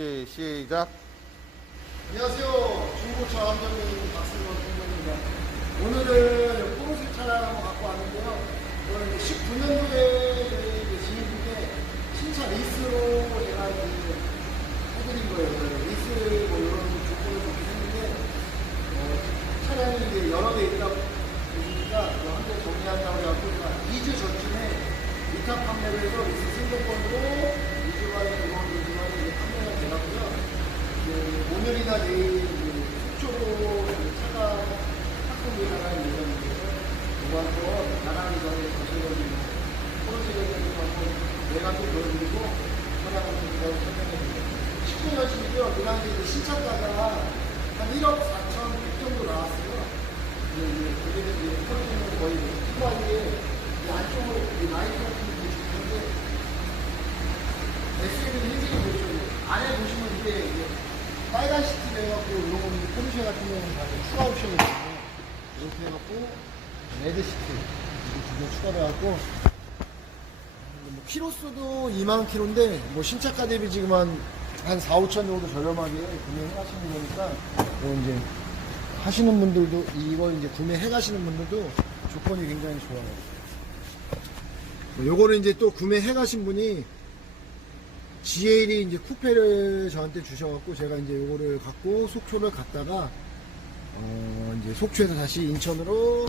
시- 시작. 안녕하세요. 중고차 함정민 박승원 총장입니다. 오늘은 포르쉐 한번 갖고 왔는데요. 이거는 19년도에 저희 지인분께 신차 리스로 제가 이제 해드린 거예요. 리스 뭐 이런 조건을 좋게 했는데 어, 차량이 이제 여러 대 있다 보니까 한대 정리한다고 제가 2주 전쯤에 위탁 판매를 해서 리스 승객권으로 2주 만에 들어온 2주 만에 이제 판매가 돼가고요. 그 오늘이나 내일 그 차가 탁송이 나갈 예정인데요. 이거 한번 나가기 전에 거실거리 포르쉐에 대해서 한번 내가 또 보여드리고 좀더 설명해드릴게요. 19년식이죠. 그 당시 이제 신차가가 한 1억 4천 100 정도 나왔어요. 근데 이제 그게 이제 포르쉐는 거의 이 안쪽으로 이 라이트 같은 게 주는데 SUV는 힘들게 보시죠. 안에 보시면 이게 빨간 시트 돼갖고 이런 거는 포르쉐 같은 경우는 다 추가 옵션이거든요. 이렇게 해갖고 레드 시트 이거 두개 추가를 해갖고 뭐 키로수도 2만 킬로인데 뭐 신차가 대비 지금 한, 한 4, 5천 정도 저렴하게 구매해 가시는 거니까 뭐 이제 하시는 분들도 이걸 이제 구매해 가시는 분들도 조건이 굉장히 좋아요. 뭐 요거는 이제 또 구매해 가신 분이 GL이 이제 쿠페를 저한테 주셔갖고 제가 이제 요거를 갖고 속초를 갔다가 어 이제 속초에서 다시 인천으로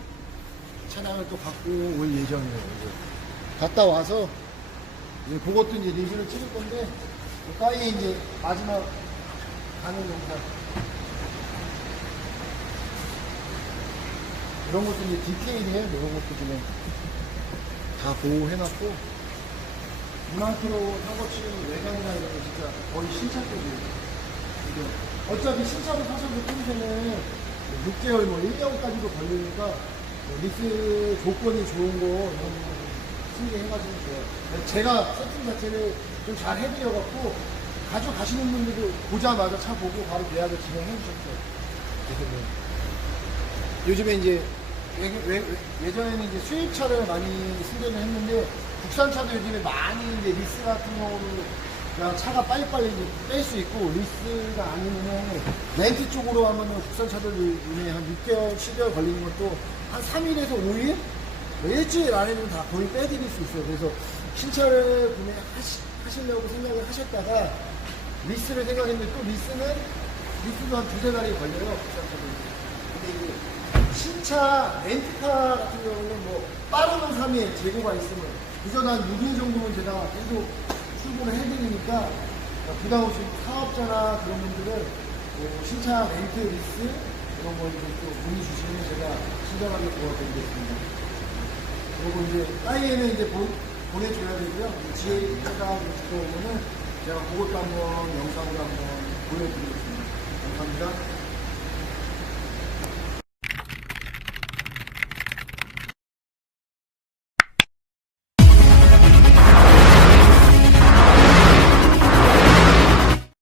차량을 또 갖고 올 예정이에요. 이제. 갔다 와서 이제 그것도 이제 리뷰를 찍을 건데 그 사이에 이제 마지막 가는 영상 이런 것도 이제 디테일이에요. 이런 것도 지금 다 보호해놨고 2만 킬로 타고 치는 외관이나 이런 거 진짜 거의 신차급이에요. 이게 어차피 신차로 사셔도 끊으시면 6개월 뭐 1년까지도 걸리니까 뭐 리스 조건이 좋은 거 이런 거 승계해가지고 좋아요. 제가 세팅 자체를 좀 잘 해드려갖고 가져가시는 분들도 보자마자 차 보고 바로 계약을 진행해 주셨어요. 뭐 요즘에 이제 예, 전에는 이제 수입차를 많이 승계를 했는데 국산차도 요즘에 많이 이제 리스 같은 경우는 그냥 차가 빨리빨리 뺄 수 있고 리스가 아니면 렌트 쪽으로 하면은 국산차들 요즘에 한 6개월, 7개월 걸리는 것도 한 3일에서 5일? 뭐 일주일 안에는 다 거의 빼드릴 수 있어요. 그래서 신차를 구매하시려고 생각을 하셨다가 리스를 생각했는데 또 리스는 리스도 한 두세 달이 걸려요. 근데 이게 신차 렌트카 같은 경우는 뭐 빠르면 3일 재고가 있으면 그저 한 6일 정도는 제가 계속 출근을 해드리니까 부담 없이 사업자나 그런 분들은 뭐 신차 렌트 리스 이런 거 이제 또 문의 주시면 제가 친절하게 도와드리겠습니다. 그리고 이제 사이에는 이제 보, 보내줘야 되고요. 지혜 차가 들어오면은 제가 그것도 한번 영상으로 한번 보여드리겠습니다. 감사합니다.